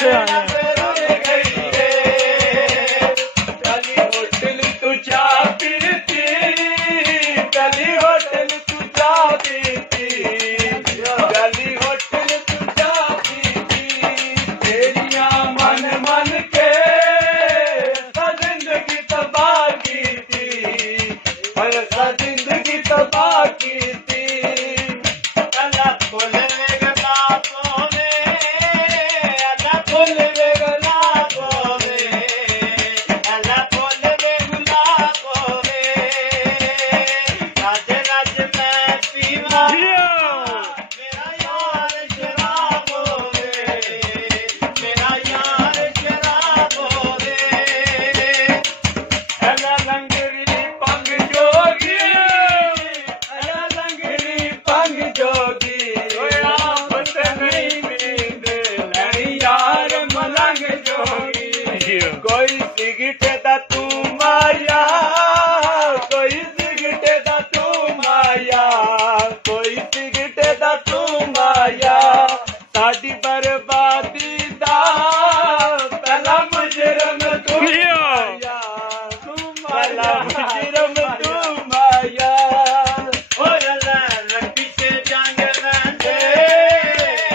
से आए गली होटल तू चाह पीती, गली होटल तू चाह पीती, गली होटल तू चाह पीती, तेरिया मन मन के जिंदगी तबाह की थी, जिंदगी तबाह की थी। अल्लाह खोले गलाबों में, अल्लाह खोले गलाबों में, अल्लाह खोले गुलाबों में, राज राज मैं पीवा मेरा यार शराबों में, मेरा यार शराबों में। अल्लाह लंगरी पंग जोगी, अल्लाह लंगरी पंग जोगी, आपत नहीं नींद लड़ी यार मलंग जोगी। कोई सिगट दा तू माया, कोई सिगट दा तू माया, कोई सिगट दा तू माया, साडी बर्बादी दा पहला मुजरम तू माया, पहला मुजरम तू माया। ओ अल्लाह रखी से जंग रहंदे,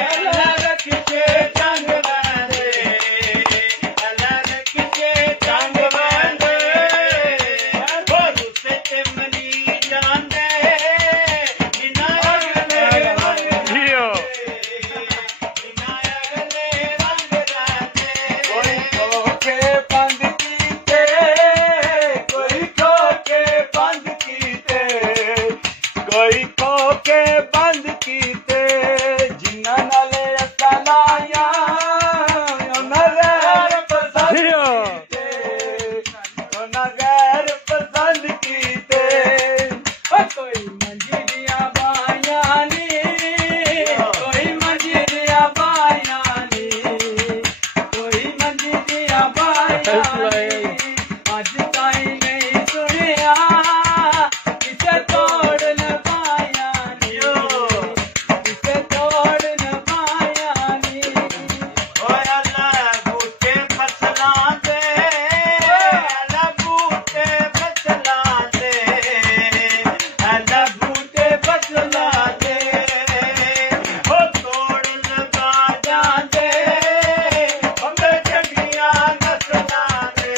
अल्लाह रखी से जंग रहंदे, अल्लाह रखी से जंग रहंदे, ओ रुसे ते मनी जांदे, जिना अगले रंग जिना अगले रंग रहंदे। कोई खोके बंद कीते, कोई खोके बंद कीते, कोई खोके बंद कीते, जिन्ना नाले असा लाया उन्हां गैर पसंद कीते, उन्हां गैर पसंद कीते। ओ कोई मंजी दियां बायां नी, कोई मंजी दियां बायां नी, कोई मंजी दियां बायां नी, अज ताईं नहीं सुनिया किसे तोड़ न पाया नी, किसे तोड़ न पाया नी। ओए अल्लाह बूटे फसलां दे, अल्लाह बूटे फसलां दे, अल्लाह बूटे फसलां दे, ओ तोड़ लगा जांदे अंदर चंगियां नस्लां दे,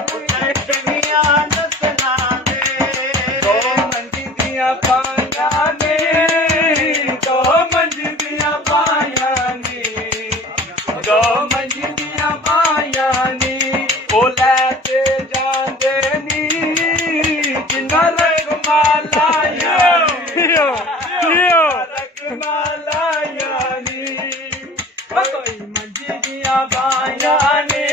अंदर चंगियां नस्लां दे। दो मंजी दियां बायां ने, दो मंजी दियां बायां ने, दो मंजी दियां बायां ने, ओ लैते जांदे नी जिन्ना रकमा लाया नी, रकमा लाया नी। ओ कोई मंजी दियां बायां ने,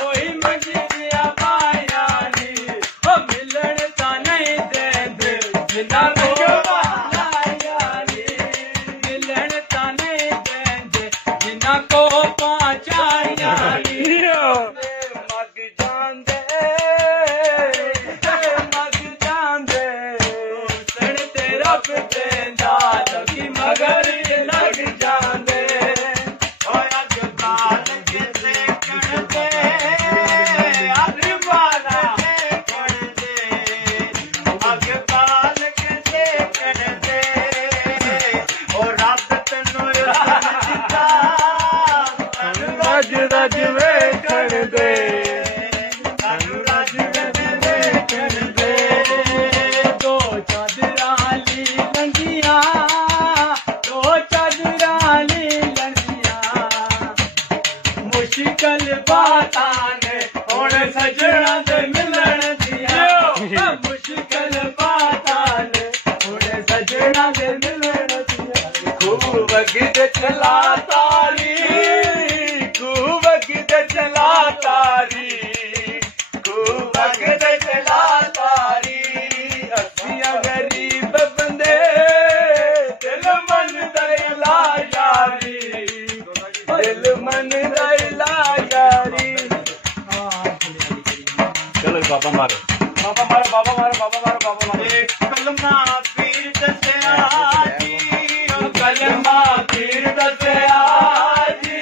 कोई मंजी दियां बायां ने, ओ मिलन तां नहीं देंदे जिन्ना रकमा लाया नी, मिलन तां नहीं देंदे जिन्ना को पहुंचाया नी। मग जांदे, मग जांदे, सण ते रब देंदा लगी मगर लग जांदे। ओए अज बाल के सेकण दे, अज बाल के सेकण दे, अज बाल के सेकण दे, ओ रब तैनूं रब दिता, तैनूं रज रज वेखण दे, तैनूं रज रज वेखण दे। दो चादरां ली लंघियां, दो चादरां ली लंघियां, मुश्किल बातां ने हुण सजना दे मिलण दियां, मुश्किल बातां ने हुण सजना दे मिलण दियां। खूब वगद चला तारी, खूब वगद चला तारी, खूब वगद चला तारी, असियां गरीब बंदे दिल मन दला यारी, दिल मन दला यारी। चलो बाबा मारो, बाबा मारो, बाबा मारो, बाबा मारो, बाबा मारो। एक कलमा पीर दसिया जी, कलमा पीर दसिया जी,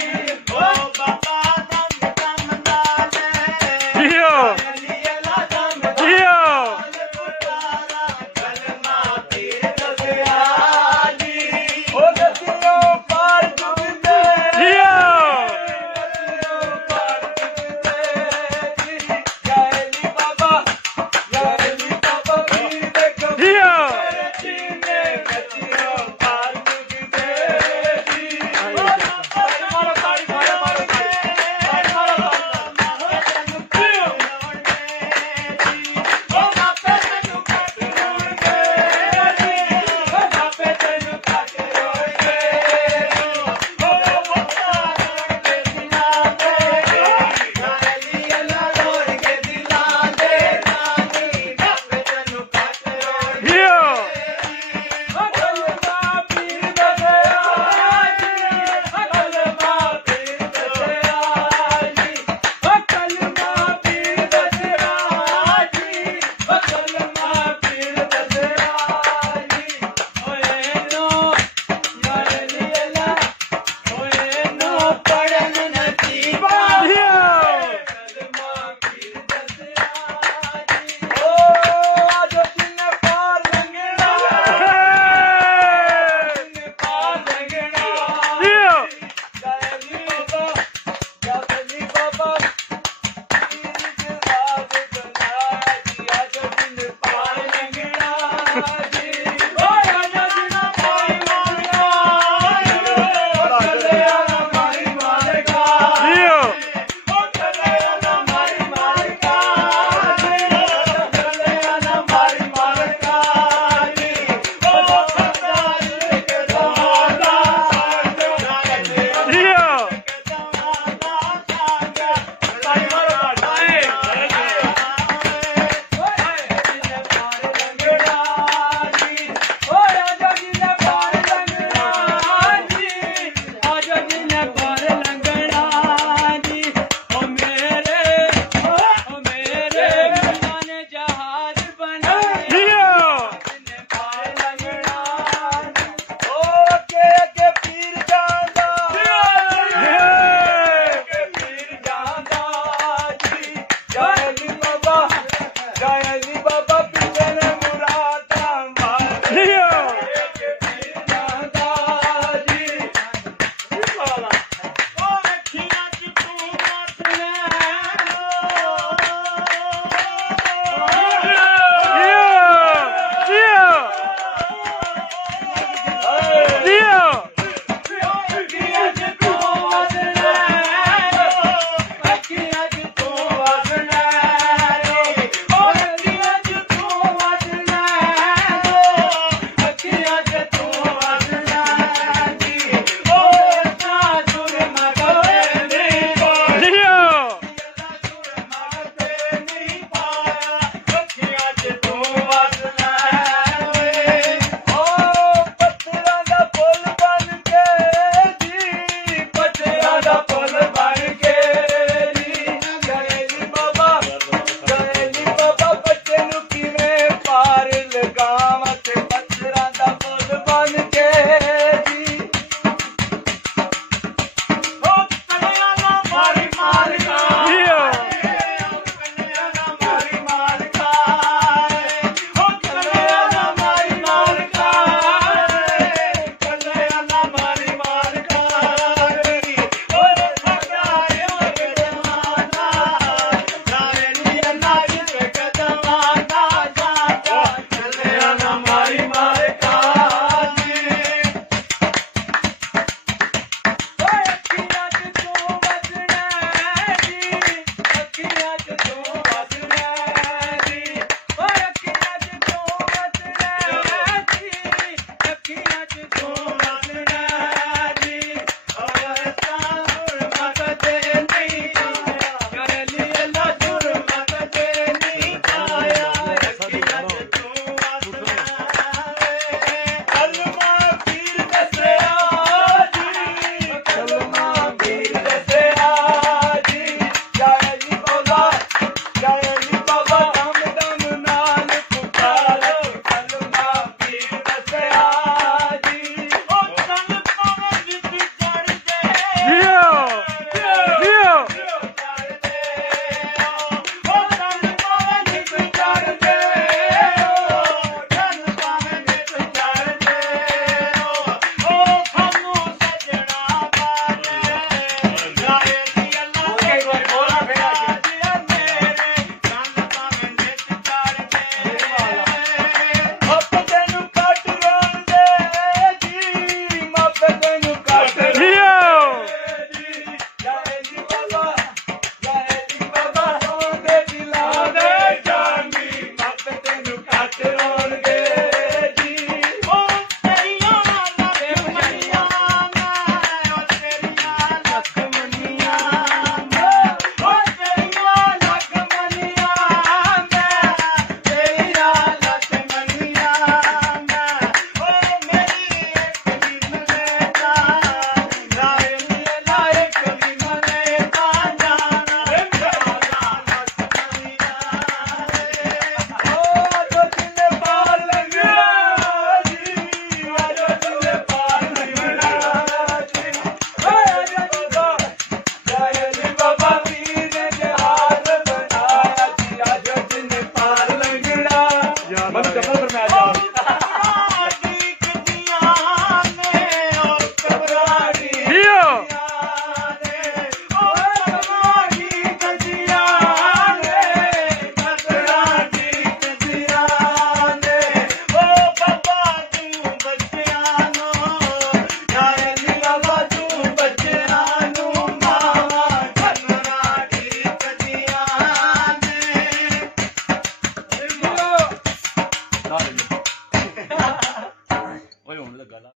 ਲੱਗਾ ਲਾ